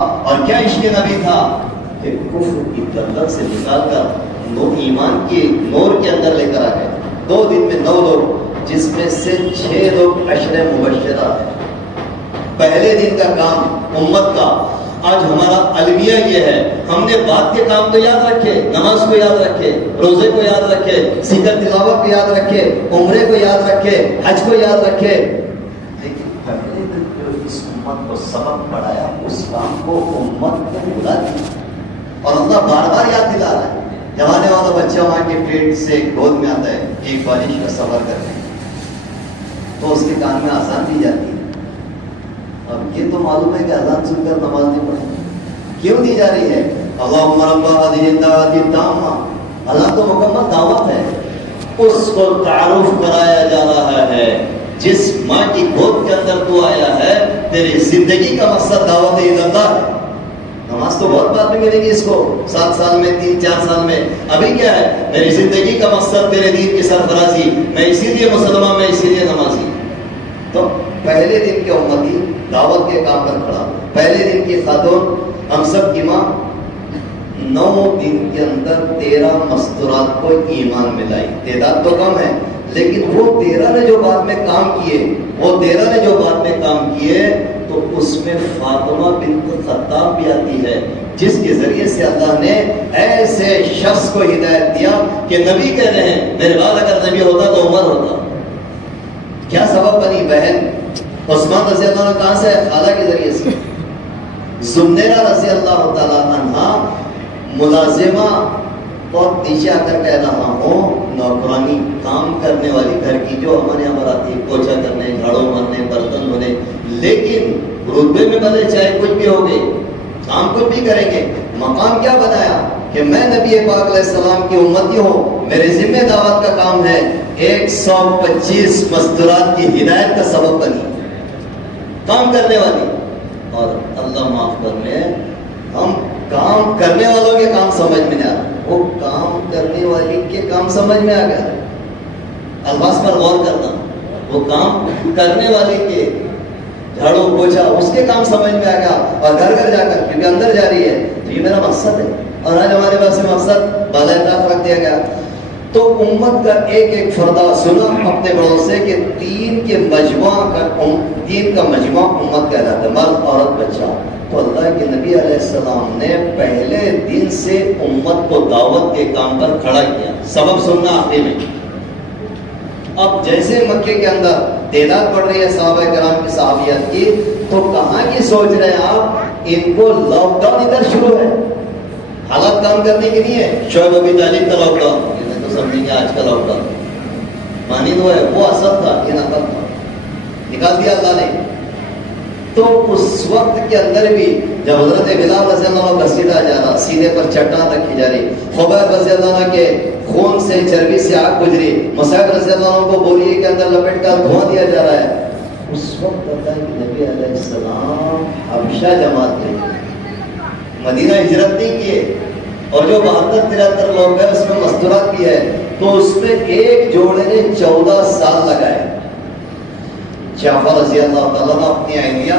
اور کیا عشق نبی تھا کہ کفر کی دلدل سے نکال کر ایمان کی نور کے اندر لے کر آ گئے. 2 دن میں 9 لوگ، جس میں سے 6 لوگ عشر مبشرہ ہیں. پہلے دن کا کام امت کا. آج ہمارا المیہ یہ ہے، ہم نے بعد کے کام تو یاد رکھے، نماز کو یاد رکھے، روزے کو یاد رکھے، ذکر تلاوت کو یاد رکھے، عمرے کو یاد رکھے، حج کو یاد رکھے، لیکن پہلے دن جو اس امت کو سبق پڑھایا اس کام کو امت کو بھلا دیا. اور اللہ بار بار یاد دلا رہا ہے. جوانے والا بچہ وہاں کے پیٹ سے گود میں آتا ہے ایک بارش کا سفر کرنے، تو اس کے کان میں آزان دی جاتی ہے. اب یہ تو معلوم ہے کہ اذان سن کر نماز نہیں پڑھیں، کیوں دی جا رہی ہے؟ اللہم رب هذه الدعوة التامة. اللہ تو مکمل دعوت ہے، اس کو تعارف کرایا جا رہا ہے. جس ماں کی گود کے اندر تو آیا ہے، تیری زندگی کا مقصد دعوت اللہ ہے. نماز تو بہت بعد میں ملے گی اس کو، 7 سال میں، 3-4 سال میں. ابھی کیا ہے؟ میری زندگی کا مقصد تیرے دین کی سرفرازی، میں اسی لیے مسلمان، میں اسی لیے نمازی. تو پہلے دن کے امتی دعوت کے کام پر کھڑا. پہلے دن کی خاتون ہم سب کی ماں 9 دن کے اندر 13 مستورات کو ایمان میں لائی. تعداد تو کم ہے، لیکن وہ 13 نے جو بعد میں کام کیے، تو اس میں فاطمہ بنت خطاب بھی آتی ہے، جس کے ذریعے سے اللہ نے ایسے شخص کو ہدایت دیا کہ نبی کہہ رہے ہیں میرے بعد اگر نبی ہوتا تو عمر ہوتا. کیا سبب بنی؟ بہن عثمان رضی اللہ عنہ کہاں سے ہے؟ خالہ کے ذریعے سے. زبیرہ رضی اللہ تعالیٰ عنہ ملازمہ، اور نیچے آ کر کہہ رہا ہوں نوکرانی، کام کرنے والی گھر کی، جو ہمارے یہاں پر آتی ہے پوچھا کرنے، جھاڑو مارنے، برتن دھونے. لیکن رتبے میں بھلے چاہے کچھ بھی ہو گئے، کام کچھ بھی کریں گے، مقام کیا بنایا کہ میں نبی پاک علیہ السلام کی امتی ہوں، میرے ذمہ دعوت کا کام ہے. 125 مستورات کی ہدایت کا سبب بنی کام کرنے والی. اور اللہ معاف کر لے، ہم کام کرنے والوں کے کام سمجھ میں نہیں آ رہا، وہ کام کرنے والی کے کام سمجھ میں آ گیا. الفاظ پر غور کرنا. وہ کام کرنے والی کے جھاڑو پوچھا، اس کے کام سمجھ میں آ گیا. اور گھر گھر جا کر، کیونکہ اندر جا رہی ہے، تو یہ میرا مقصد ہے. اور آج ہمارے پاس مقصد بالائے طاق رکھ دیا گیا. تو امت کا ایک ایک فردہ سنا اپنے بڑوں سے کہ دین کا مجموعہ امت کہلاتا ہے، مرد عورت بچہ. تو اللہ کے نبی علیہ السلام نے پہلے دن سے امت کو دعوت کے کام پر کھڑا کیا. سبب سننا آخری میں. اب جیسے مکے کے اندر تعداد بڑھ رہی ہے صحابہ کرام کی، صحابیت کی، تو کہاں کی سوچ رہے ہیں آپ؟ ان کو لاک ڈاؤن ادھر شروع ہے، حالات کام کرنے کی نہیں ہے. شعیب ابی طالب کا لاک ڈاؤن سمجھیں گے آج کا لاک ڈاؤن مانی تو ہے، وہ اثر تھا، یہ نقل تھا، نکال دیا اللہ نے. تو اس وقت کے اندر بھی جب حضرت بلال رضی اللہ عنہ گھسیٹا جا رہا، سینے پر چٹان رکھی جا رہی، خبیب رضی اللہ عنہ کے خون سے، چربی سے آگ گزری، مصعب رضی اللہ عنہ کو بوریے کے اندر لپٹ کر دھواں دیا جا رہا ہے، اس وقت اللہ کے نبی علیہ السلام حبشہ جماعت گئے، مدینہ ہجرت نہیں کیے. اور جو 72-73 لوگ ہیں اس میں مستورات بھی ہے. تو اس میں ایک جوڑے نے 14 سال لگائے. جعفر رضی اللہ تعالیٰ عنہ اپنی عینیہ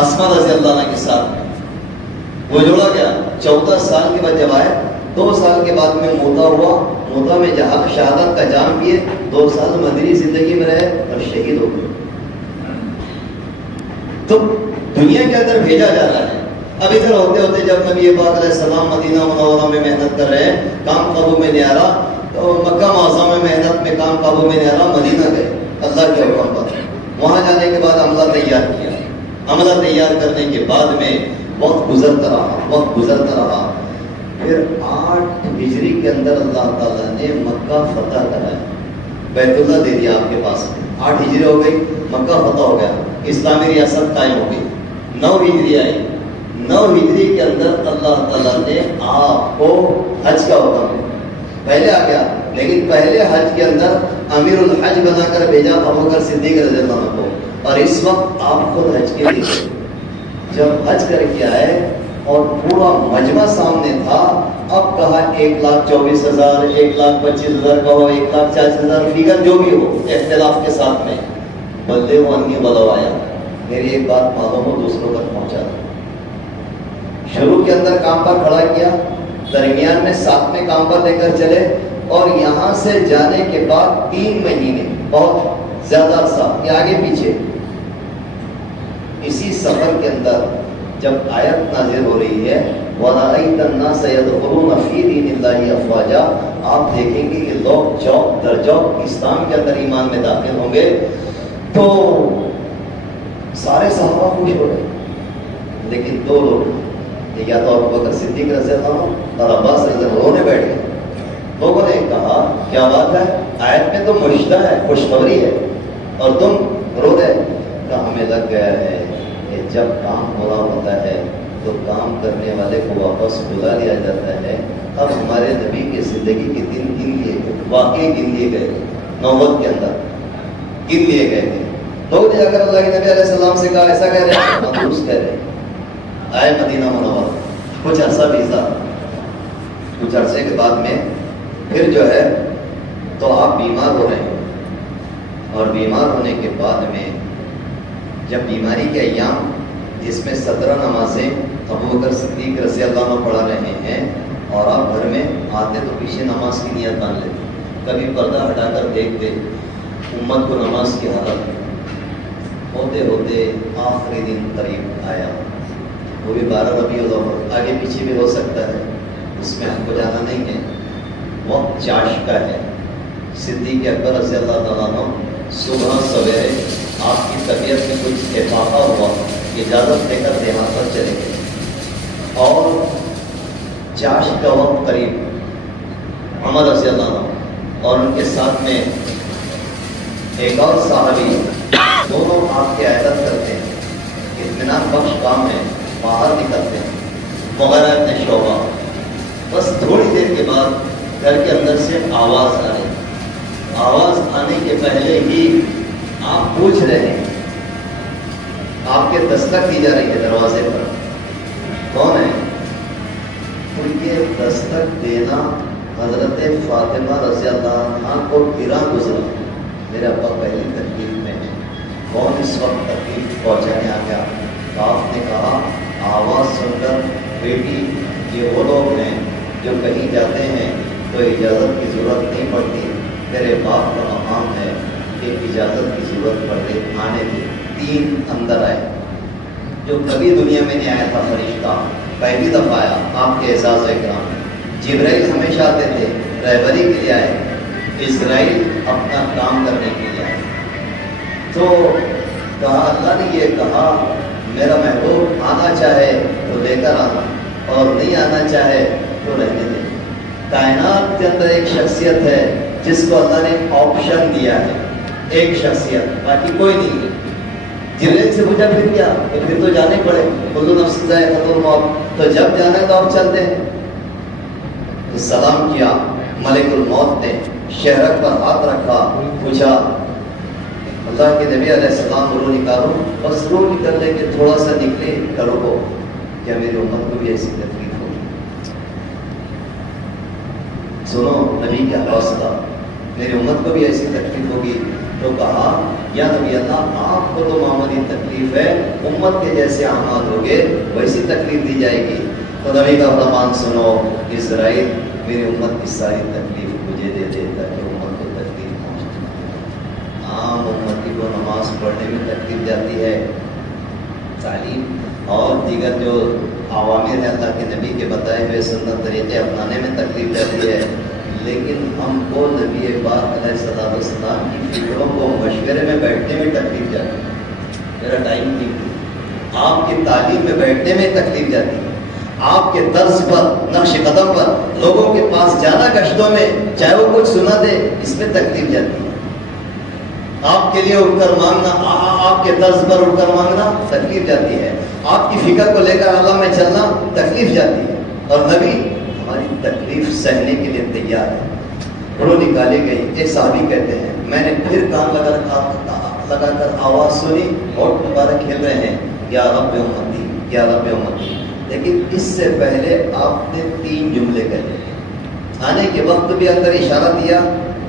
اسما رضی اللہ عنہ کے ساتھ وہ جوڑا گیا. 14 سال کے بعد جب آئے، 2 سال کے بعد میں موتا ہوا، موتا میں شہادت کا جام پیے، 2 سال مدنی زندگی میں رہے اور شہید ہو گئے. تو دنیا کے اندر بھیجا جا رہا ہے. اب ادھر ہوتے ہوتے جب نبی پاک علیہ السلام مدینہ منورہ میں محنت کر رہے ہیں، کام قابو میں نہیں آ رہا، تو مکہ معظمہ میں محنت میں کام قابو میں نہیں آ رہا، مدینہ گئے اللہ کے حکم پر. وہاں جانے کے بعد عملہ تیار کیا. عملہ تیار کرنے کے بعد میں وقت گزرتا رہا. پھر 8 ہجری کے اندر اللہ تعالیٰ نے مکہ فتح کرایا، بیت اللہ دے دیا آپ کے پاس. 8 ہجری ہو گئی، مکہ فتح ہو گیا، اسلامی ریاست قائم ہو گئی. 9 ہجری آئی. 9 ہجری کے اندر اللہ تعالیٰ نے آپ کو حج کا حکم دیا. پہلے آ گیا، لیکن پہلے حج کے اندر امیر الحج بنا کر بھیجا ابوبکر صدیق رضی اللہ عنہ کو. اور اس وقت آپ خود حج کے لیے جب حج کر کے آئے اور پورا مجمع سامنے تھا، اب کہا 1,24,000، 1,25,000 کہو، 1,40,000، فیگر جو بھی ہو اختلاف کے ساتھ میں، بلے وہ انی بلوایا. میری ایک بات معلوم ہو دوسروں تک پہنچا. شروع کے اندر کام پر کھڑا کیا، درمیان میں 7ویں کام پر لے کر چلے، اور یہاں سے جانے کے بعد 3 مہینے بہت زیادہ عرصہ یہ آگے پیچھے اسی سفر کے اندر جب آیت نازل ہو رہی ہے وَرَأَيْتَ النَّاسَ يَدْخُلُونَ فِي دِينِ اللَّهِ أَفْوَاجًا، آپ دیکھیں گے کہ لوگ چوک در چوک اسلام کے اندر ایمان میں داخل ہوں گے. تو سارے صحابہ خوش ہو گئے، لیکن 2 لوگ، یا تو ابو بکر صدیق رضی اللہ عنہ اور عباس رضی اللہ عنہ رونے بیٹھ گئے. لوگوں نے کہا کیا بات ہے، آیت میں تو مشدہ ہے، خوشخبری ہے، اور تم رو رہے. کہ ہمیں لگ گیا ہے کہ جب کام پورا ہوتا ہے تو کام کرنے والے کو واپس بلا لیا جاتا ہے. اب ہمارے نبی کی زندگی کے دن گن لیے گئے، واقعی گن لیے گئے، نوبت کے اندر گن لیے گئے تھے. لوگ نے اگر اللہ کے نبی علیہ السلام سے کہا ایسا کہہ رہے ہیں، درست کہہ رہے ہیں. آئے مدینہ منورہ، کچھ عرصہ بیتا، کچھ عرصے کے بعد میں پھر جو ہے تو آپ بیمار ہو رہے ہیں، اور بیمار ہونے کے بعد میں جب بیماری کے ایام جس میں 17 نمازیں ابو بکر صدیق رضی اللہ عنہ پڑھا رہے ہیں، اور آپ گھر میں آتے تو پیچھے نماز کی نیت مان لیتے، کبھی پردہ ہٹا کر دیکھتے امت کو نماز کی حالت. ہوتے ہوتے آخری دن قریب آیا، وہ بھی 12 ربیع الاول، آگے پیچھے بھی ہو سکتا ہے، اس میں ہم کو جانا نہیں ہے. وقت چاش کا ہے. صدیق اکبر رضی اللہ تعالیٰ عنہ صبح سویرے آپ کی طبیعت میں کچھ افاقہ ہوا، اجازت لے کر دیہات پر چلے گئے، اور چاش کا وقت قریب عمر رضی اللہ عنہ اور ان کے ساتھ میں ایک اور صحابی، دونوں آپ کی عیادت کرتے ہیں، اطمینان بخش کام ہے، باہر نکلتے ہیں وغیرہ ابن شعبہ. بس تھوڑی دیر کے بعد گھر کے اندر سے آواز آ رہی. آواز آنے کے پہلے ہی آپ پوچھ رہے ہیں، آپ کے دستک دی جا رہی ہے دروازے پر، کون ہے؟ ان کے دستک دینا حضرت فاطمہ رضی اللہ عنہ کو گرا گزرا. میرے ابا پہلی تکلیف میں ہے، کون اس وقت تکلیف پہنچانے آ گیا؟ باپ نے کہا آواز سن کر بیٹی یہ وہ لوگ ہیں جو کہیں جاتے ہیں تو اجازت کی ضرورت نہیں پڑتی، میرے باپ کا مقام ہے کہ اجازت کی ضرورت پڑے آنے دے. 3 اندر آئے جو کبھی دنیا میں نہیں آیا تھا فرشتہ، پہلی دفعہ آیا آپ کے اعزاز اکرام. جبرائیل ہمیشہ آتے تھے، رہبری کے لیے آئے، اسرائیل اپنا کام کرنے کے لیے آئے. تو کہا اللہ نے یہ کہا میرا محبوب آنا چاہے تو لے کر آنا، اور نہیں آنا چاہے تو رہنے دے. کائنات کے اندر ایک شخصیت ہے جس کو اللہ نے آپشن دیا ہے، ایک شخصیت، باقی کوئی نہیں ہے. جبرائیل سے پوچھا پھر کیا؟ پھر تو جانے پڑے، کل نفس ذائقۃ الموت، تو جب جانا ہے تو آپ چلتے ہیں. تو سلام کیا، ملک الموت نے شہرک پر ہاتھ رکھا، پوچھا اللہ کے نبی علیہ السلام روح نکالو. بس روح نکلنے کے تھوڑا سا نکلے کرو کو کیا میری امت کو بھی ایسی تکلیف ہوگی؟ سنو نبی کا حوصلہ، میری امت کو بھی ایسی تکلیف ہوگی. تو کہا یا نبی اللہ آپ کو تو معمولی تکلیف ہے، امت کے جیسے اعمال ہوگے ویسی تکلیف دی جائے گی. تو نبی کا فرمان سنو، اسرائیل میری امت کی ساری تکلیف مجھے دے دے تاکہ امت کو تکلیف پہنچے. عام امتی کو نماز پڑھنے میں تکلیف جاتی ہے، تعلیم اور دیگر جو عوامر ہے اللہ کے نبی کے بتائے ہوئے سنت طریقے اپنانے میں تکلیف جاتی ہے، لیکن ہم کو نبی پاک علیہ السلام کی فکروں کو مشورے میں بیٹھنے میں تکلیف جاتی ہے. میرا ٹائم نہیں، آپ کی تعلیم میں بیٹھنے میں تکلیف جاتی ہے، آپ کے طرز پر نقش قدم پر لوگوں کے پاس جانا گشتوں میں چاہے وہ کچھ سنا دے اس میں تکلیف جاتی ہے. آپ کے لیے اٹھ کر مانگنا، آپ کے طرز پر اٹھ کر مانگنا تکلیف جاتی ہے. آپ کی فکر کو لے کر اللہ میں چلنا تکلیف جاتی ہے. اور نبی ہماری تکلیف سہنے کے لیے تیار ہے. روح نکالی گئی. ایک صحابی کہتے ہیں میں نے پھر کان لگا کر آواز سنی اور دوبارہ کھیل رہے ہیں یا رب امتی یا رب امتی. لیکن اس سے پہلے آپ نے 3 جملے کہے. آنے کے وقت بھی اندر اشارہ دیا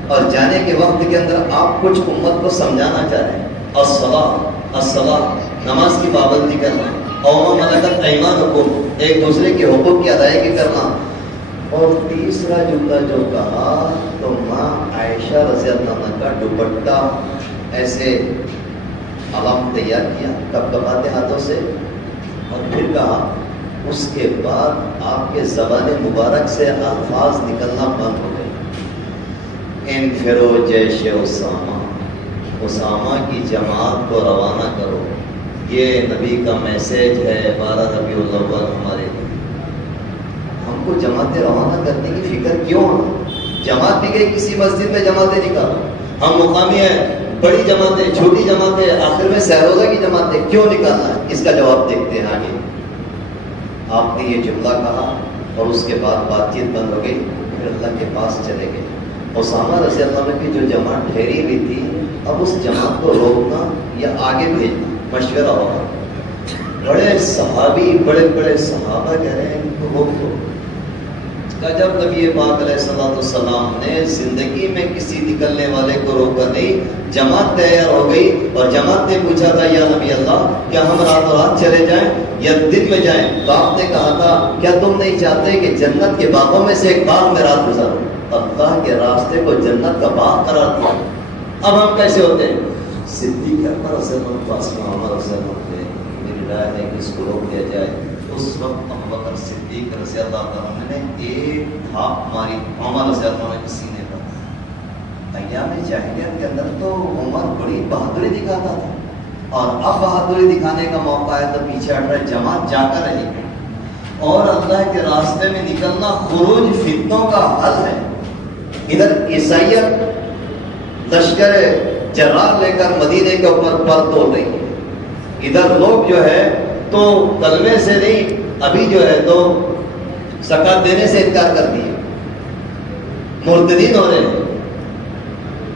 اور جانے کے وقت کے اندر آپ کچھ امت کو سمجھانا چاہ رہے ہیں. الصلاۃ الصلاۃ، نماز کی پابندی کرنا. اور ملکت ایمانکم، ایک دوسرے کے حقوق کی ادائیگی کرنا. اور تیسرا جملہ جو کہا تو ماں عائشہ رضی اللہ عنہ کا دوپٹہ ایسے علام تیار کیا کپکپاتے ہاتھوں سے، اور پھر کہا اس کے بعد آپ کے زبان مبارک سے الفاظ نکلنا بند ہو گئے. انفرو جیش اسامہ، اسامہ کی جماعت کو روانہ کرو. یہ نبی کا میسیج ہے 12 ربیع الاول ہمارے لیے. ہم کو جماعتیں روانہ کرنے کی فکر کیوں ہے؟ جماعت بھی گئی کسی مسجد میں جماعتیں نکالو. ہم مقامی ہیں، بڑی جماعتیں چھوٹی جماعتیں آخر میں سہروزہ کی جماعتیں کیوں نکالنا ہے؟ اس کا جواب دیکھتے ہیں آگے. آپ نے یہ جملہ کہا اور اس کے بعد بات چیت بند ہو گئی. پھر اللہ کے پاس چلے گئے. اسامہ رضی اللہ عنہ کی جو جماعت ٹھہری ہوئی تھی، اب اس جماعت کو روکنا یا آگے بھیجنا مشورہ ہوگا. بڑے صحابی بڑے بڑے صحابہ کہہ رہے ہیں ان کو روک دو. جب نبی پاک علیہ الصلوۃ والسلام نے زندگی میں کسی نکلنے والے کو روکا نہیں، جماعت تیار ہو گئی اور جماعت نے پوچھا تھا یا نبی اللہ کیا ہم رات رات چلے جائیں یا دن میں جائیں؟ تو آپ نے کہا تھا کیا تم نہیں چاہتے کہ جنت کے باغوں میں سے ایک باغ میں رات گزارو؟ اللہ کے راستے کو جنت کا باغ قرار دیا. اب ہم کیسے ہوتے ہیں؟ صدیق اکبر رضی اللہ عنہ پاس میں عمر رضی اللہ عنہ، میری رائے ہے کہ اس کو روک دیا جائے. اس وقت ابوبکر صدیق رضی اللہ عنہ نے ایک تھاپ ماری عمر رضی اللہ عنہ کے سینے پر. ایام جاہلیت کے اندر تو عمر بڑی بہادری دکھاتا تھا، اور اب بہادری دکھانے کا موقع ہے تو پیچھے ہٹ رہے. جماعت جا کر رہی ہے اور اللہ کے راستے میں نکلنا خروج فتنوں کا حل ہے. ادھر عیسائیت لشکر جرار لے کر مدینے کے اوپر پر توڑ رہی ہے، ادھر لوگ جو ہے تو کلمے سے نہیں ابھی جو ہے تو زکات دینے سے انکار کر دیے، مرتدین ہو رہے ہیں،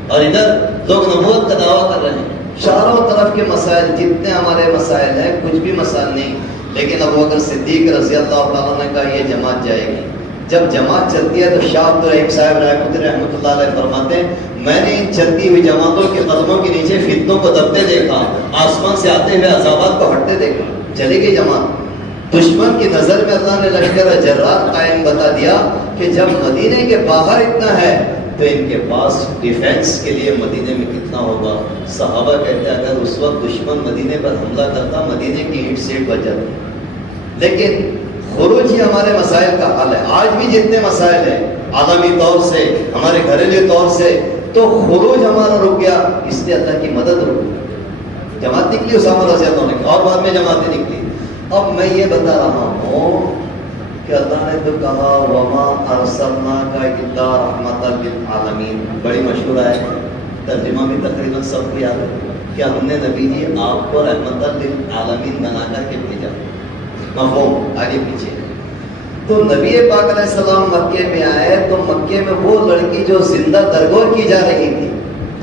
اور ادھر لوگ نبوت کا دعویٰ کر رہے ہیں. چاروں طرف کے مسائل جتنے ہمارے مسائل ہیں کچھ بھی مسائل نہیں، لیکن ابوبکر صدیق رضی اللہ تعالیٰ نے کہا یہ جماعت جائے گی. جب جماعت چلتی ہے تو شاہ عبدالرحیم صاحب رحمۃ اللہ علیہ فرماتے ہیں میں نے ان چلتی ہوئی جماعتوں کے قدموں کے نیچے فتنوں کو دبتے دیکھا، آسمان سے آتے ہوئے عذابات کو ہٹتے دیکھا. چلی گئی جماعت. دشمن کی نظر میں اللہ نے لشکر جرار قائم بتا دیا کہ جب مدینے کے باہر اتنا ہے تو ان کے پاس ڈیفینس کے لیے مدینے میں کتنا ہوگا. صحابہ کہتے ہیں اگر اس وقت دشمن مدینے پر حملہ کرتا مدینے کی اینٹ سیٹ بچ جاتی. لیکن خروج ہی ہمارے مسائل کا حل ہے. آج بھی جتنے مسائل ہیں عالمی طور سے ہمارے گھریلو طور سے تو خروج ہمارا رک گیا، اس لیے اللہ کی مدد رک گئی. جماعت نکلی اسامہ رضی اللہ عنہ اور بعد میں جماعتیں نکلی. اب میں یہ بتا رہا ہوں کہ اللہ نے تو کہا وما ارسلناک الا رحمۃ للعالمین، بڑی مشہور ہے، ترجمہ بھی تقریباً سب کو یاد ہے کہ ہم نے نبی جی آپ کو رحمۃ للعالمین بنا کر کے بھیجا. مفہوم آگے پیچھے. تو نبی پاک علیہ السلام مکے میں آئے تو مکے میں وہ لڑکی جو زندہ درگور کی جا رہی تھی،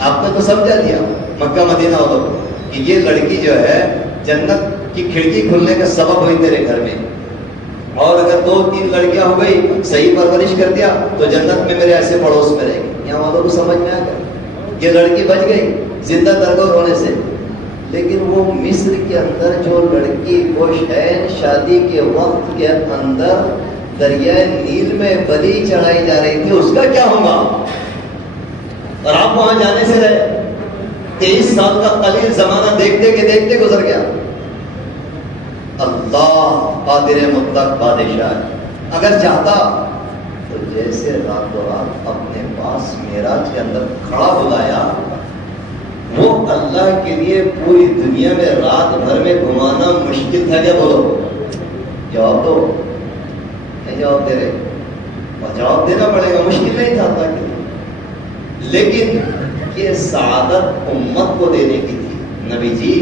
آپ نے تو سمجھا دیا مکہ مدینہ والوں کو کہ یہ لڑکی جو ہے جنت کی کھڑکی کھلنے کا سبب ہوئی تیرے گھر میں، اور اگر 2-3 لڑکیاں ہو گئی صحیح پرورش کر دیا تو جنت میں میرے ایسے پڑوس میں رہے گی. یہاں والوں کو سمجھ میں آ گیا یہ لڑکی بچ گئی زندہ درگور ہونے سے. لیکن وہ مصر کے اندر جو لڑکی کو شادی کے وقت کے اندر دریائے نیل میں بلی چڑھائی جا رہی تھی، اس کا کیا ہوگا؟ اور آپ وہاں جانے سے رہے. 23 سال کا قلیل زمانہ دیکھتے کہ دیکھتے گزر گیا. اللہ قادر مطلق بادشاہ ہے، اگر چاہتا تو جیسے راتوں رات اپنے پاس معراج کے اندر کھڑا بلایا. وہ اللہ کے لیے پوری دنیا میں رات بھر میں گھمانا مشکل تھا کیا؟ بولو جواب دو. نہیں جواب دے رہے، اور جواب دینا پڑے گا، مشکل نہیں تھا اللہ کے لیے. لیکن یہ سعادت امت کو دینے کی تھی. نبی جی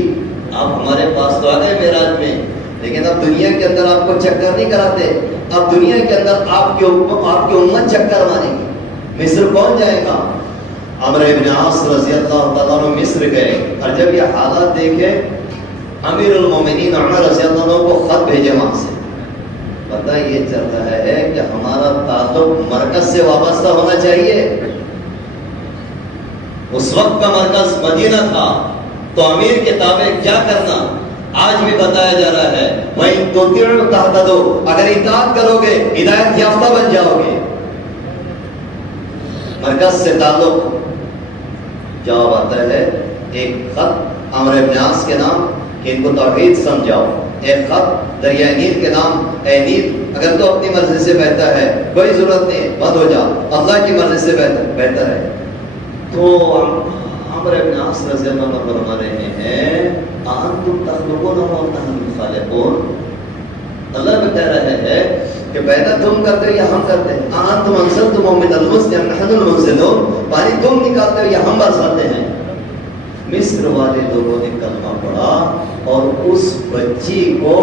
آپ ہمارے پاس تو آ گئے معراج میں، لیکن اب دنیا کے اندر آپ کو چکر نہیں کراتے. اب دنیا کے اندر آپ کی امت چکر مارے گی. مصر کون جائے گا؟ عمرو بن عاص رضی اللہ تعالیٰ عنہ مصر گئے، اور جب یہ حالات دیکھے امیر المومنین عمر رضی اللہ عنہ کو خط بھیجے وہاں سے. پتہ یہ چل رہا ہے کہ ہمارا تعلق مرکز سے وابستہ ہونا چاہیے. اس وقت کا مرکز مدینہ تھا تو امیر کے تابع کیا کرنا؟ آج بھی بتایا جا رہا ہے وَإِن تُطِيعُوا تَهْتَدُوا، اگر اطاعت کرو گے ہدایت یافتہ بن جاؤ گے۔ مرکز سے تعلق جواب آتا ہے ایک خط عمرو بن عاص کے نام کہ ان کو توحید سمجھاؤ، ایک خط دریا نیل کے نام، اے نیل اگر تو اپنی مرضی سے بہتا ہے کوئی ضرورت نہیں، بند ہو جا، اللہ کی مرضی سے بہتر ہے۔ تو عمرو بن عاص رضی اللہ عنہ فرما رہے ہیں انتم تخلقون و نحن الخالقون، اللہ بھی کہہ رہے ہیں کہ پیدا تم کرتے ہو یا ہم کرتے ہیں، انتم انزلتم من المزن ام نحن المنزلون، پانی تم نکالتے ہو یا ہم برساتے ہیں۔ مصر والے لوگوں نے کلمہ پڑھا اور اس بچی کو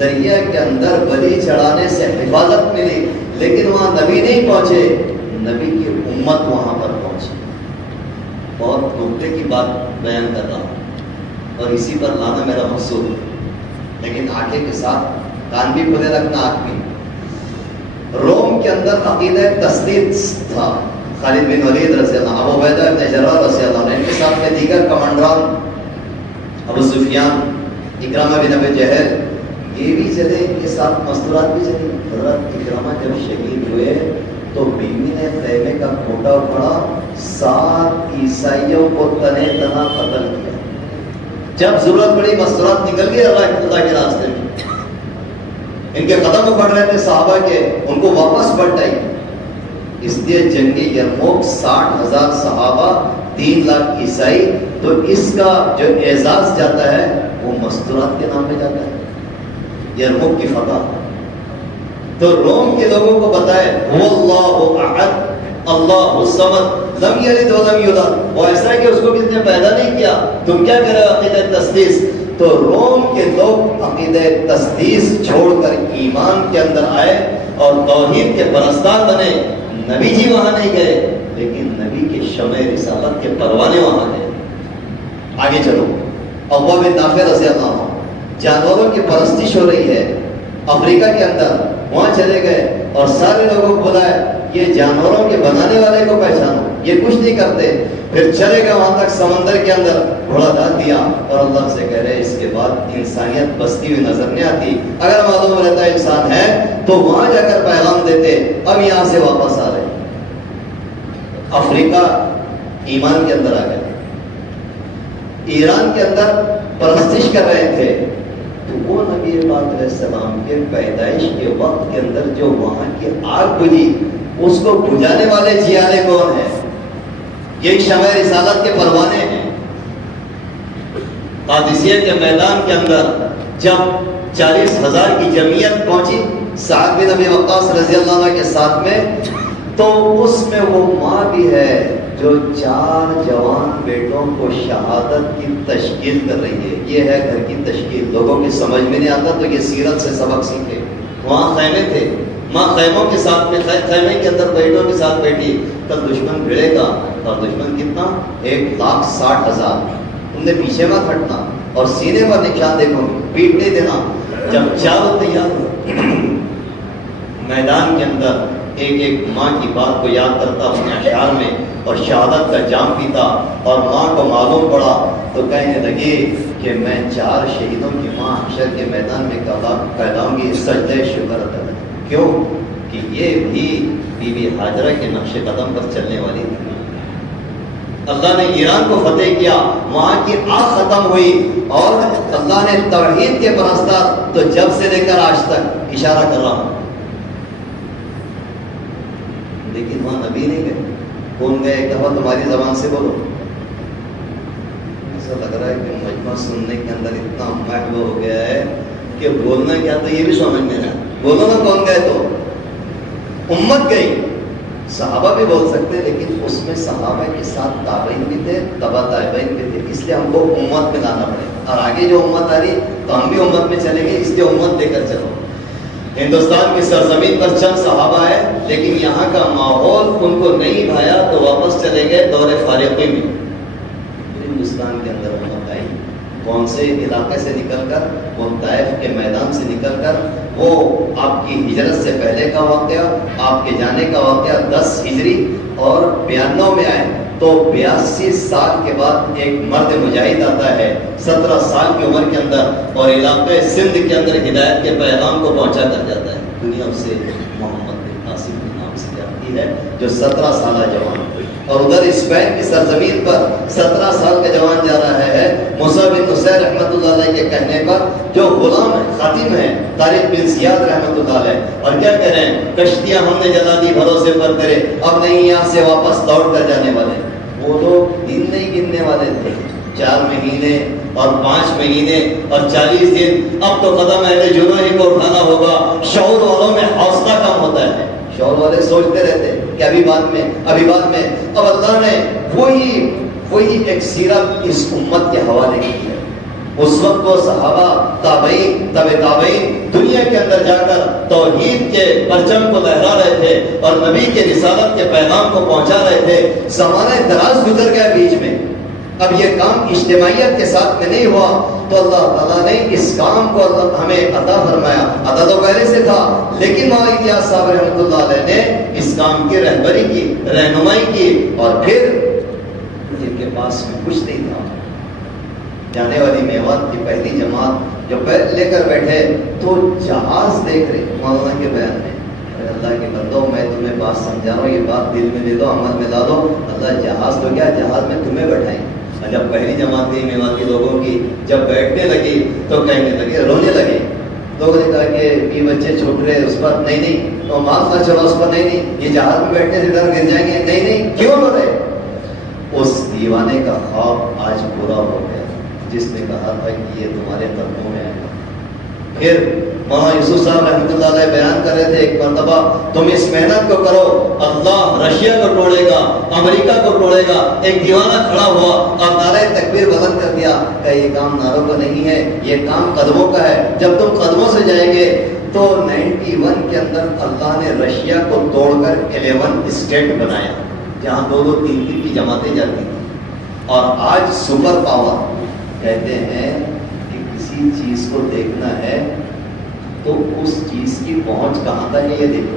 دریا کے اندر بلی چڑھانے سے حفاظت ملی، لیکن وہاں نبی نہیں پہنچے، نبی کی امت وہاں پر پہنچی۔ بہت نقطے کی بات بیان کر رہا ہوں اور اسی پر لانا میرا مقصود ہے، لیکن آنکھیں کے ساتھ کان بھی کھلے رکھنا، آنکھ بھی۔ روم کے اندر عقیدہ تسلید تھا، خالد بن ولید رضی اللہ عنہ، ابو عبیدہ بن جراح رضی اللہ عنہ، ان کے ساتھ میں دیگر کمانڈران ابو سفیان، اکرامہ بن ابی جہل، یہ بھی چلے، ان کے ساتھ مستورات بھی چلی۔ حضرت اکرامہ جب شہید ہوئے تو بیوی نے خیمے کا کھوٹا اکھاڑا، 7 عیسائیوں کو تنے تنا قتل کیا۔ جب ضرورت پڑی مستورات نکل گئی اللہ کے راستے میں، ان کے قدم اکھڑ رہے تھے صحابہ کے، ان کو واپس پلٹائی۔ اس لیے جنگ یرموک 60,000 صحابہ 3 لاکھ عیسائی، تو اس کا جو اعزاز جاتا ہے وہ مستورات کے نام پہ جاتا ہے، یرموک کی فتح۔ تو روم کے لوگوں کو بتائے اللہ احد اللہ الصمد لم یلد ولم یولد، وہ ایسا ہے کہ اس کو کسی نے پیدا نہیں کیا، تم کیا کرے عقیدہ تسلیس۔ تو روم کے لوگ عقیدہ تسلیس چھوڑ کر ایمان کے اندر آئے اور توحید کے پرستار بنے۔ نبی جی وہاں نہیں گئے، لیکن نبی کے شمع رسالت کے پروانے وہاں گئے۔ آگے چلو، عقبہ بن نافع رضی اللہ عنہ، جانوروں کی پرستش ہو رہی ہے افریقہ کے اندر، وہاں چلے گئے اور سارے لوگوں کو بلائے یہ جانوروں کے بنانے والے کو پہچانو، یہ کچھ نہیں کرتے۔ پھر چلے گئے وہاں تک، سمندر کے اندر گھوڑا ڈال دیا اور اللہ سے کہہ رہے اس کے بعد انسانیت بستی ہوئی نظر نہیں آتی، اگر معلوم رہتا انسان ہے تو وہاں جا کر پیغام دیتے، اب یہاں سے واپس آ رہے۔ افریقہ ایمان کے اندر آ گئے، ایران کے اندر پرستش کر رہے تھے، تو وہ نبی پاک علیہ السلام کے پیدائش کے وقت کے اندر جو وہاں کی آگ بجھی، اس کو بجھانے والے جیالے کون ہیں؟ یہ شمع رسالت کے پروانے ہیں۔ قادسیہ کے میدان کے اندر جب 40,000 کی جمعیت پہنچی سعد بن ابی وقاص رضی اللہ عنہ کے ساتھ میں، تو اس میں وہ ماں بھی ہے جو 4 جوان بیٹوں کو شہادت کی تشکیل کر رہی ہے۔ یہ ہے گھر کی تشکیل، لوگوں کی سمجھ میں نہیں آتا تو یہ سیرت سے سبق سیکھے۔ وہاں خیمے تھے، ماں خیموں کے ساتھ میں، خیمے کے اندر بیٹوں کے ساتھ بیٹھی، تب دشمن بھیڑے گا، اور دشمن کتنا؟ 1,60,000۔ تم نے پیچھے مت ہٹنا اور سینے پر نشان دیکھو، پیٹ نہیں دینا۔ جب چاروں تیار ہو میدان کے اندر، ایک ایک ماں کی بات کو یاد کرتا اپنے اشعار میں اور شہادت کا جام پیتا، اور ماں کو معلوم پڑا تو کہنے لگے کہ میں 4 شہیدوں کی ماں حشر کے میدان میں کہلاؤں گی، سجدہ شکر ادا۔ کیوں کہ یہ بھی بی بی ہاجرہ کے نقش قدم پر چلنے والی تھی۔ اللہ نے ایران کو فتح کیا، وہاں کی آگ ختم ہوئی، اور اللہ نے توحید کے پرستار، تو جب سے لے کر آج تک اشارہ کر رہا ہوں، لیکن وہاں نبی نہیں گئے۔ کون گئے؟ ایک دفعہ تمہاری زبان سے بولو۔ ایسا لگ رہا ہے کہ مجمع سننے کے اندر اتنا محب ہو گیا ہے کہ بولنا کیا تو یہ بھی سمجھ میں نہیں آیا۔ بولو نا کون گئے؟ تو امت گئی۔ صحابہ بھی بول سکتے، لیکن اس میں صحابہ کے ساتھ تابعین بھی تھے، تبع تابعین بھی تھے، اس لیے ہم کو امت میں لانا پڑے، اور آگے جو امت آ رہی تو ہم بھی امت میں چلیں گے، اس لیے امت لے کر چلو۔ ہندوستان کی سرزمین پر چند صحابہ ہے، لیکن یہاں کا ماحول ان کو نہیں بھایا تو واپس چلے گئے دور فارغی میں۔ ہندوستان کے اندر امت آئی، کون سے علاقے سے نکل کر؟ وہ طائف کے میدان سے نکل کر، وہ آپ کی ہجرت سے پہلے کا واقعہ، آپ کے جانے کا واقعہ 10 ہجری اور 92 میں آئے، تو تو 82 سال کے بعد ایک مرد مجاہد آتا ہے 17 سال کی عمر کے اندر، اور علاقہ سندھ کے اندر ہدایت کے پیغام کو پہنچا کر جاتا ہے. دنیا اسے محمد بن قاسم کے نام سے جانتی ہے، جو 17 سالہ جوان. اور ادھر اسپین کی سرزمین پر 17 سال کا جوان جا رہا ہے موسیٰ بن نصیر رحمۃ اللہ علیہ کے کہنے پر، جو غلام ہے، خاتم ہے طارق بن زیاد رحمۃ اللہ علیہ، اور کیا کہہ رہے ہیں، کشتیاں ہم نے جلا دی بھروسے پر تیرے، اب نہیں یہاں سے واپس لوٹ کر جانے والے. وہ لوگ دن نہیں گننے والے تھے، 4 مہینے اور 5 مہینے اور 40 دن. اب تو قدم اہل جنوں ہی کو اٹھانا ہوگا. شعور والوں میں حوصلہ کم ہوتا ہے، شعور والے سوچتے رہتے کہ ابھی بعد میں. اب اللہ نے وہی ایک سیرت اس امت کے حوالے کی ہے. اس وقت وہ صحابہ، تابعین، تابعین دنیا کے اندر جا کر توحید کے پرچم کو لہرا رہے تھے اور نبی کے رسالت کے پیغام کو پہنچا رہے تھے. زمانہ دراز گزر گیا بیچ میں. اب یہ کام اجتماعیت کے ساتھ میں نہیں ہوا تو اللہ تعالیٰ نے اس کام کو ہمیں عطا فرمایا. عطا تو پہلے سے تھا، لیکن مولانا الیاس صاحب رحمۃ اللہ علیہ نے اس کام کی رہبری کی، رہنمائی کی. اور پھر جن کے پاس میں کچھ نہیں تھا، جانے والی میوات کی پہلی جماعت جو بیت لے کر بیٹھے تو جہاز دیکھ رہے مولانا کے بیان میں. اللہ کے بندو، میں تمہیں بات سمجھا رہا ہوں، یہ بات دل میں لے دو، عمل میں لا دو. اللہ جہاز تو کیا، جہاز میں تمہیں بیٹھائیں. جب پہلی جماعت تھی میواتی لوگوں کی، جب بیٹھنے لگی تو کہنے لگے، رونے لگے. لوگوں نے کہا کہ یہ بچے چھوٹ رہے اس پر، نہیں تو مال خرچ ہو اس پر، نہیں یہ جہاز میں بیٹھنے سے ڈر گر جائیں گے، نہیں کیوں رو رہے. اس دیوانے کا خواب آج پورا ہو گیا جس نے کہا تھا کہ یہ تمہارے قدموں میں آئے گا. پھر مولانا یوسف صاحب رحمۃ اللہ علیہ بیان کر رہے تھے، ایک مرتبہ تم اس محنت کو کرو، اللہ رشیا کو توڑے گا، امریکہ کو توڑے گا. ایک دیوانہ کھڑا ہوا اور نعرہ تکبیر بلند کر دیا کہ یہ کام نعروں کا نہیں ہے، یہ کام قدموں کا ہے. جب تم قدموں سے جائیں گے تو 91 کے اندر اللہ نے رشیا کو توڑ کر 11 اسٹیٹ بنایا جہاں 2-2-3 کی جماعتیں جاتی تھیں. اور آج سپر پاور کہتے ہیں کہ کسی چیز کو دیکھنا ہے تو اس چیز کی پہنچ کہاں تک ہے یہ دیکھو.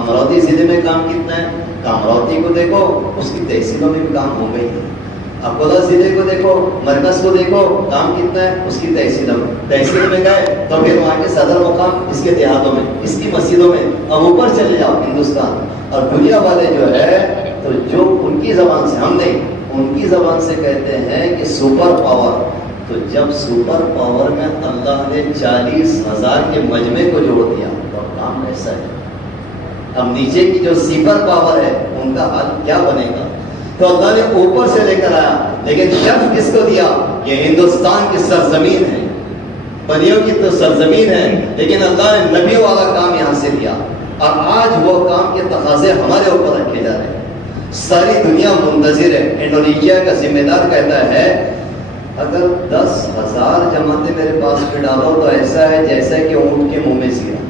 امراوتی ضلع میں کام کتنا ہے، امراوتی کو دیکھو، اس کی تحصیلوں میں بھی کام ہو گئی ہے. اکولا ضلع کو دیکھو، مرکز کو دیکھو، کام کتنا ہے، اس کی تحصیلوں میں. تحصیل میں گئے تو پھر وہاں کے صدر مقام اس کے دیہاتوں میں، اس کی مسجدوں میں. اب اوپر چلے جاؤ ہندوستان، اور دنیا والے جو ہے تو جو ان کی زبان سے، ہم نہیں، ان کی زبان سے کہتے ہیں کہ سپر پاور. تو جب سپر پاور میں اللہ نے 40,000 کے مجمع کو جوڑ دیا تو کام ایسا ہے. اب نیچے کی جو سپر پاور ہے ان کا حال کیا بنے گا. تو اللہ نے اوپر سے لے کر آیا، لیکن شرف کس کو دیا، یہ ہندوستان کی سرزمین ہے، پریوں کی تو سرزمین ہے، لیکن اللہ نے نبی والا کام یہاں سے دیا. اور آج وہ کام کے تقاضے ہمارے اوپر رکھے جا رہے ہیں. ساری دنیا منتظر ہے. انڈونیشیا کا ذمہ دار کہتا ہے اگر 10,000 جماعتیں میرے پاس میں ڈالو تو ایسا ہے جیسا کہ اونٹ کے منہ میں زیرہ.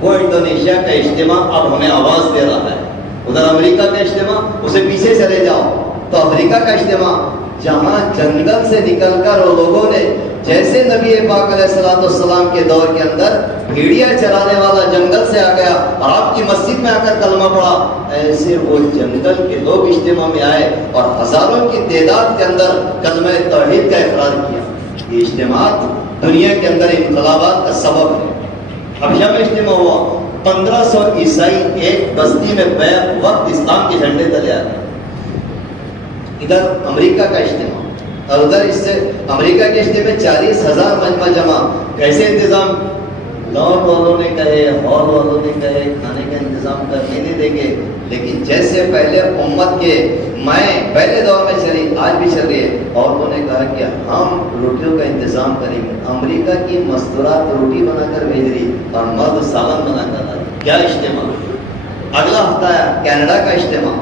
وہ انڈونیشیا کا اجتماع اب ہمیں آواز دے رہا ہے. ادھر امریکہ کا اجتماع، اسے پیچھے چلے جاؤ تو افریقہ کا اجتماع، جہاں جنگل سے نکل کر وہ لوگوں نے جیسے نبی پاک علیہ السلام کے دور کے اندر بھیڑیا چرانے والا جنگل سے آ گیا اور آپ کی مسجد میں آ کر کلمہ پڑھا، ایسے وہ جنگل کے لوگ اجتماع میں آئے اور ہزاروں کی تعداد کے اندر کلمہ توحید کا اقرار کیا. یہ اجتماع دنیا کے اندر انقلابات کا سبب ہے. حبشہ میں اجتماع ہوا، 1500 عیسائی ایک بستی میں بیک وقت اسلام کے جھنڈے تلے آ گئے. ادھر امریکہ کا اجتماع اور ادھر اس سے امریکہ کے اجتماع میں 40,000 مجمع جمع. کیسے انتظام، لاٹ والوں نے کہے، ہال والوں نے کہے کھانے کا انتظام کرنے نہیں دیں گے. لیکن جیسے پہلے امت کے مائیں پہلے دور میں چلی، آج بھی چل رہی ہے. عورتوں نے کہا کہ ہم روٹیوں کا انتظام کریں گے. امریکہ کی مستورات روٹی بنا کر بھیج رہی اور مرد سالن بنا کر لا رہی. کیا اجتماع. اگلا ہفتہ ہے کینیڈا کا اجتماع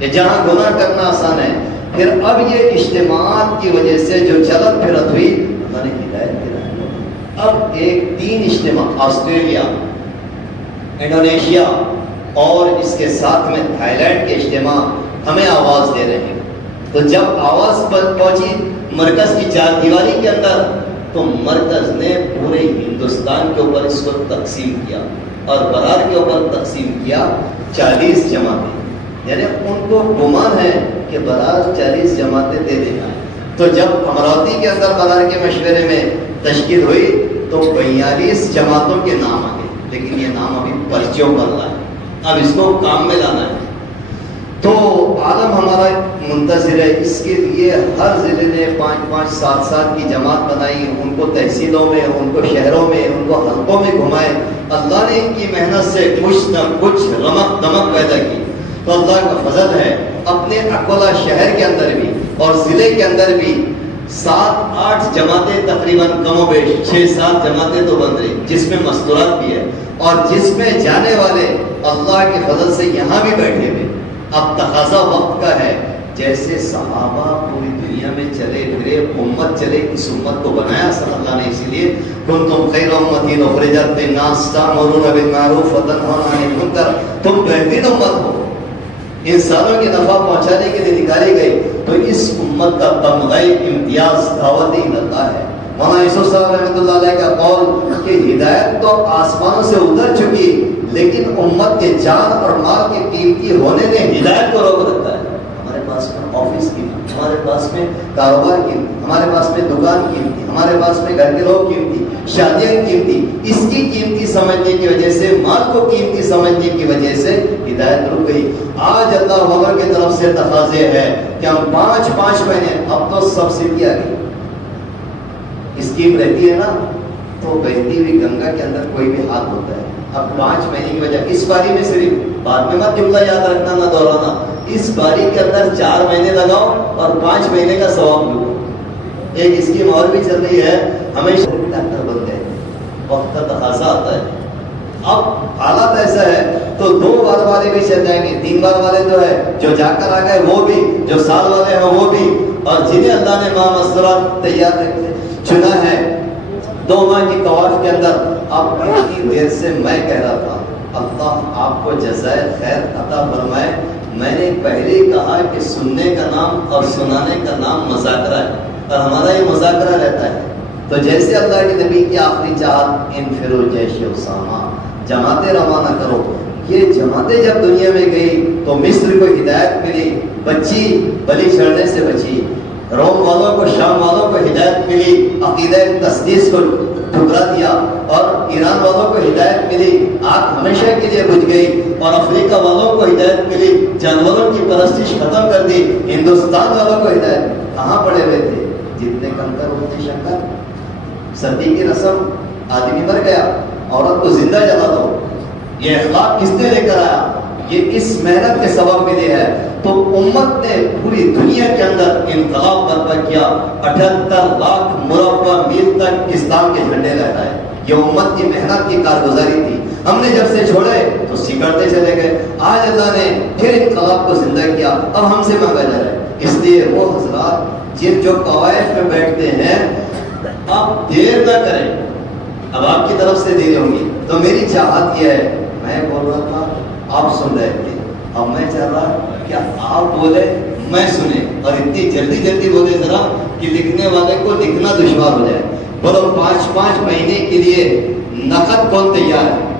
کہ جہاں گناہ کرنا آسان ہے. پھر اب یہ اجتماعات کی وجہ سے جو چلت پھرت ہوئی اللہ نے ہدایت کی رحمت. اب ایک 3 اجتماع آسٹریلیا، انڈونیشیا اور اس کے ساتھ میں تھائی لینڈ کے اجتماع ہمیں آواز دے رہے ہیں. تو جب آواز پر پہنچی مرکز کی 4 دیواری کے اندر تو مرکز نے پورے ہندوستان کے اوپر اس کو تقسیم کیا اور برار کے اوپر تقسیم کیا. 40 جماعتیں یعنی ان کو گمان ہے کہ برابر 40 جماعتیں دے دینا ہے. تو جب امراوتی کے اندر برابر کے مشورے میں تشکیل ہوئی تو 42 جماعتوں کے نام آ گئے، لیکن یہ نام ابھی پرچیوں پر رہا ہے، اب اس کو کام میں لانا ہے. تو عالم ہمارا منتظر ہے، اس کے لیے ہر ضلع نے 5-5 7 کی جماعت بنائی، ان کو تحصیلوں میں، ان کو شہروں میں، ان کو حلقوں میں گھمائے. اللہ نے ان کی محنت سے کچھ نہ کچھ رمق دمک پیدا کی. تو اللہ کا فضل ہے، اپنے اکولا شہر کے اندر بھی اور ضلع کے اندر بھی 7-8 جماعتیں تقریباً کم و بیش 6-7 جماعتیں تو بن رہی، جس میں مستورات بھی ہے اور جس میں جانے والے اللہ کے فضل سے یہاں بھی بیٹھے ہوئے. اب تقاضا وقت کا ہے، جیسے صحابہ پوری دنیا میں چلے پھرے، امت چلے، اس امت کو بنایا صلی اللہ نے اسی لیے کنتم خیر امۃ اخرجت للناس تأمرون بالمعروف وتنہون عن المنکر. تم بہترین امت ہو، انسانوں کی نفع پہنچانے کے لیے نکالی گئی. تو اس امت کا تمغہ امتیاز دعوت اللہ ہے. مولانا یوسف صاحب رحمۃ اللہ علیہ کا قول کہ ہدایت تو آسمانوں سے اتر چکی، لیکن امت کے جان اور مال کے قیمتی ہونے نے ہدایت کو روک رکھا ہے. ہمارے پاس میں آفس قیمتی، ہمارے پاس میں کاروبار قیمتی، ہمارے پاس میں دکان قیمتی، ہمارے پاس میں گھر کے لوگ قیمتی، شادیاں قیمتی. اس کی قیمتی سمجھنے کی وجہ سے، مال کو قیمتی سمجھنے کی وجہ سے ہدایت رک گئی. آج اللہ والوں کی طرف سے تقاضے ہے کہ ہم 5 مہینے، اب تو سبسڈی آ گئی، اسکیم رہتی ہے نا، تو بہتی ہوئی گنگا کے اندر کوئی بھی ہاتھ ہوتا ہے. اب 5 مہینے کی وجہ اس باری میں صرف، بعد میں مت جملہ یاد رکھنا نہ دہرانا، اس باری کے اندر 4 مہینے لگاؤ اور 5 مہینے کا ثواب لو. ایک اسکیم اور بھی چل رہی ہے، ہمیشہ ڈاکٹر بن گئے، وقت کا تقاضا آتا ہے. اب حالات ایسا ہے تو 2 بار والے بھی چل جائیں گے، 3 بار والے جو ہے جو جا کر آ گئے وہ بھی، جو سال والے ہیں وہ بھی، اور جنہیں اللہ نے ماہ مسرات تیار چنا ہے 2 ماہ کی طواف کے اندر. اب اتنی دیر سے میں کہہ رہا تھا اللہ آپ کو جزائے خیر عطا فرمائے. میں نے پہلے ہی کہا کہ سننے کا نام اور سنانے کا نام مذاکرہ ہے، اور ہمارا یہ مذاکرہ رہتا ہے. تو جیسے اللہ کے نبی کی آخری چاہت انفروا جیش اسامہ، جماعتیں روانہ کرو. یہ جماعتیں جب دنیا میں گئی تو مصر کو ہدایت ملی، بچی بلی چڑھنے سے بچی. روم والوں کو، شام والوں کو ہدایت ملی، عقیدہ تصدیق کو ٹھکرا دیا، اور ایران والوں کو ہدایت ملی، آگ ہمیشہ کے لیے بجھ گئی. اور افریقہ والوں کو ہدایت ملی، جانوروں کی پرستش ختم کر دی. ہندوستان والوں کو ہدایت، کہاں پڑے ہوئے تھے؟ جتنے کنکر اتنے شنکر. سردی کی رسم، آدمی مر گیا، عورت کو زندہ جلا دو. یہ اخلاق کس نے لے کر آیا؟ یہ اس محنت کے سبب ملی ہے. تو امت نے پوری دنیا کے اندر انقلاب برپا کیا، 78 لاکھ مربع میل تک اسلام کے جھنڈے لہرائے. یہ امت کی محنت کی کارگزاری تھی. ہم نے جب سے چھوڑے تو سکڑتے چلے گئے. آج اللہ نے پھر انقلاب کو زندہ کیا، اب ہم سے مانگا جا رہا ہے. اس لیے وہ حضرات جن جو قوائف میں بیٹھتے ہیں، اب دیر نہ کریں. اب آپ کی طرف سے دیر ہوں گی. تو میری چاہت یہ ہے، میں بول رہا تھا آپ سن رہے تھے، اب میں چاہ رہا کہ آپ بولے میں سنے، اور اتنی جلدی بولے ذرا کہ لکھنے والے کو لکھنا دشوار ہو جائے. بولو 5 مہینے کے لیے نقد کون تیار ہے؟